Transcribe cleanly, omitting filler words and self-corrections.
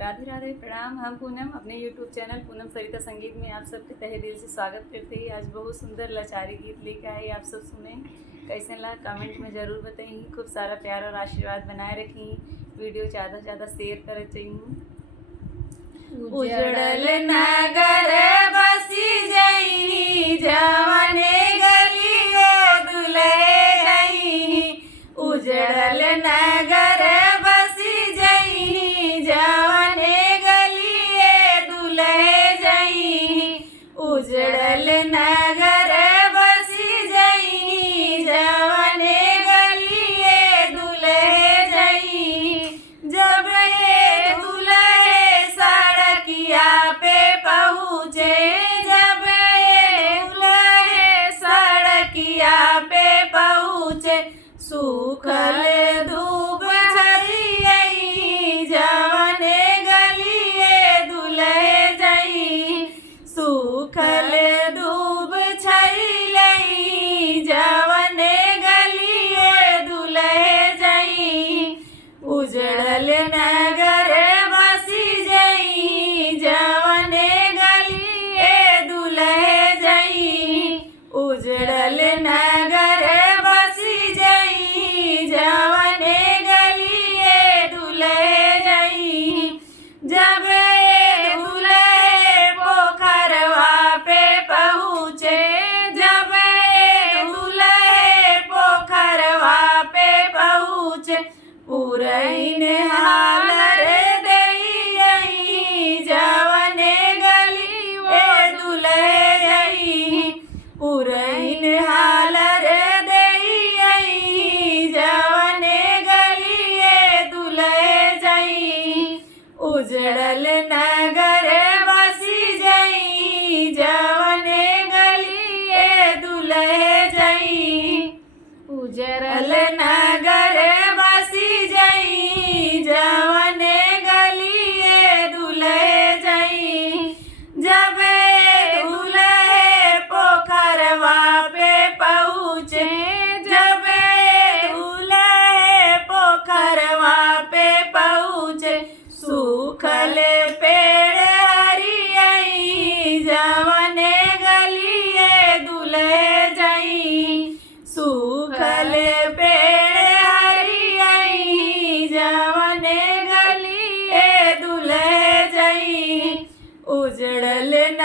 राधे राधे प्रणाम। हम पूनम अपने YouTube चैनल पूनम सरिता संगीत में आप सबके तहे दिल से स्वागत करते हैं। आज बहुत सुंदर लाचारी गीत लेकर आए, आप सब सुने कैसे लगा कमेंट में ज़रूर बताइए। खूब सारा प्यार और आशीर्वाद बनाए रखी। वीडियो ज़्यादा से ज़्यादा शेयर कर चाहिए। उजड़ल नगर बसी जई जवने गलियो दुल्हे जई। उजड़ल नगर बसी जई जवने गलिए दुल्हे जई। उजड़ल नगर बसी जई जवने गलिए दुल्हे जई। जब ये दुल्हे सड़किया पे पहुँचे, जब ये दुल्हे सड़किया पे पहुँचे, सूखल धूप छरियई जवने गलिए दुल्हे जई। सूखल धूप छरियई जवने गलिए दुल्हे जई। उजड़ल नगर बसी जई जवने गलिए दुल्हे जई। उजड़ल नगर बसी जई जवने गलिए दुल्हे जई। जब ये दुल्हे पोखरवा पे पहुँचे, जब ये दुल्हे पोखरवा पे पहुँचे, पुरैन हालर देई जवने गलिए दुल्हे जई। पुरैन हालर देई जवने गलिए दुल्हे जई। उजड़ल नगर बसी जई जवने गलिए दुल्हे जई। उजड़ल नगर बसी जई जवने गलिए दुल्हे जई। जब दुल्हे पोखरवा पे पहुँचे, जब दुल्हे पोखरवा पे पहुँचे, सूखल पेड़ हरियई जवने गलिए दुल्हे जई। सूखल पेड़ हरियई जवने गलिए दुल्हे जई। उजड़ल न